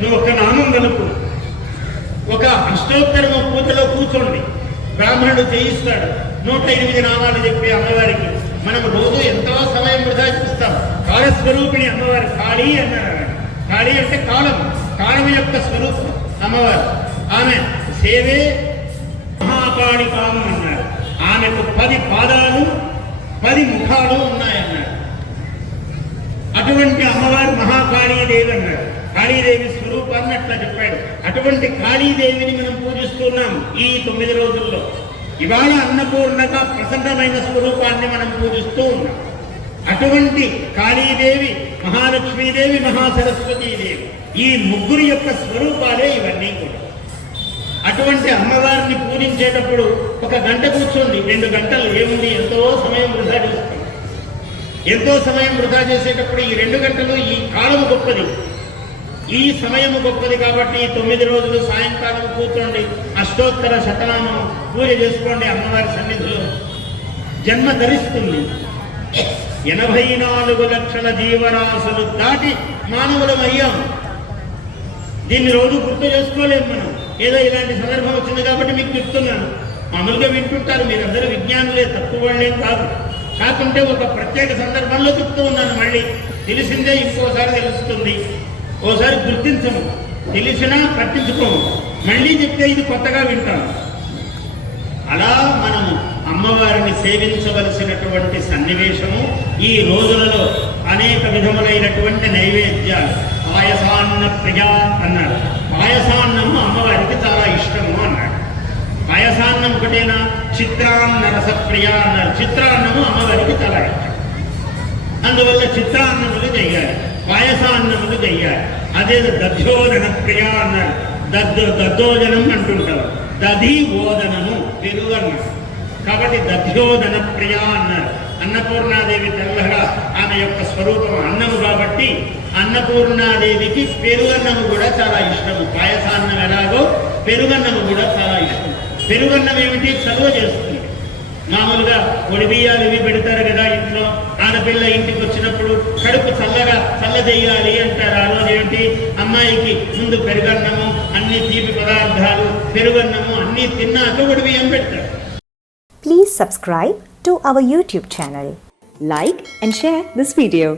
నువ్వు ఒక నామం కలుపు, ఒక అష్టోత్తరమ పూజలో కూర్చోండి, బ్రాహ్మణుడు చేయిస్తాడు. 108 నామాలు చెప్పి అమ్మవారికి మనం రోజు ఎంతో సమయం వృధా చేస్తాం. కాలస్వరూపిణి అమ్మవారు. కాళీ అన్నారు. కాళీ అంటే కాలం, కాలం యొక్క స్వరూపం అమ్మవారు. ఆమె సేవే మహాకాళికాము అన్నారు. ఆమెకు 10 పాదాలు 10 ముఖాలు ఉన్నాయన్నారు. అటువంటి అమ్మవారు మహాకాళీదేవి అన్నారు. కాళీదేవి స్వరూపాన్ని అట్లా చెప్పాడు. అటువంటి కాళీదేవిని మనం పూజిస్తున్నాం ఈ 9 రోజుల్లో. ఇవాళ అన్నపూర్ణగా ప్రసన్నమైన స్వరూపాన్ని మనం పూజిస్తూ ఉన్నాం. అటువంటి కాళీదేవి, మహాలక్ష్మీదేవి, మహాసరస్వతీదేవి, ఈ ముగ్గురు యొక్క స్వరూపాలే ఇవన్నీ కూడా. అటువంటి అమ్మవారిని పూజించేటప్పుడు 1 గంట కూర్చోండి, 2 గంటలు ఏముంది, ఎంతో సమయం వృధా చేస్తాం. ఎంతో సమయం వృధా చేసేటప్పుడు ఈ 2 గంటలు, ఈ కాలము గొప్పది, ఈ సమయము గొప్పది. కాబట్టి ఈ 9 రోజులు సాయంకాలం కూర్చోండి, అష్టోత్తర శతనామం పూజ చేసుకోండి అమ్మవారి సన్నిధిలో. జన్మ ధరిస్తుంది. 84 లక్షల జీవరాశులు దాటి మానవులం అయ్యాం. దీన్ని రోజు గుర్తు చేసుకోలేము మనం. ఏదో ఇలాంటి సందర్భం వచ్చింది కాబట్టి మీకు చెప్తున్నాను. మామూలుగా వింటుంటారు, మీరందరూ విజ్ఞానులే, తక్కువ వాళ్ళేం కాదు. కాకుంటే ఒక ప్రత్యేక సందర్భంలో చెప్తూ ఉన్నాను. మళ్ళీ తెలిసిందే ఇంకోసారి తెలుస్తుంది, ఓసారి గుర్తించము, తెలిసినా పట్టించుకోము, మళ్ళీ చెప్తే ఇది కొత్తగా వింటాము. అలా మనము అమ్మవారిని సేవించవలసినటువంటి సన్నివేశము ఈ రోజులలో అనేక విధములైనటువంటి నైవేద్యాలు. పాయసాన్న ప్రియ అన్నారు. పాయసాన్నము అమ్మవారికి చాలా ఇష్టము అన్నాడు. పాయసాన్నం ఒకటేనా? చిత్రాన్న రసప్రియ అన్నారు. చిత్రాన్నము అమ్మవారికి చాలా ఇష్టం. అందువల్ల చిత్రాన్నములు చెయ్యాలి, పాయసాన్నములు చెయ్యాలి. అదే దధ్యోదన ప్రియ అన్నారు. దద్దోజనం అంటుంటారు. దధి ఓదనము పెరుగన్నం. కాబట్టి దధ్యోదన ప్రియ అన్నారు. అన్నపూర్ణాదేవి తెల్లగా ఆమె యొక్క స్వరూపం అన్నము కాబట్టి అన్నపూర్ణాదేవికి పెరుగన్నము కూడా చాలా ఇష్టము. పాయసాన్నం ఎలాగో పెరుగన్నము కూడా చాలా ఇష్టం. పెరుగన్నం ఏమిటి? చలువ చేస్తుంది. మామూలుగా పొడి బియ్యాలు ఇవి పెడతారు కదా ఇంట్లో. ఆడపిల్ల ఇంటికి వచ్చినప్పుడు కడుపు చల్ల చేయాలి అంటారు. ఆ రోజు ఏమిటి? అమ్మాయికి ముందు పెరుగన్నము, అన్ని తీపి పదార్థాలు, పెరుగన్నము అన్ని తిన్నాక పొడి బియ్యం పెడతారు. Please subscribe to our YouTube channel. Like and share this video.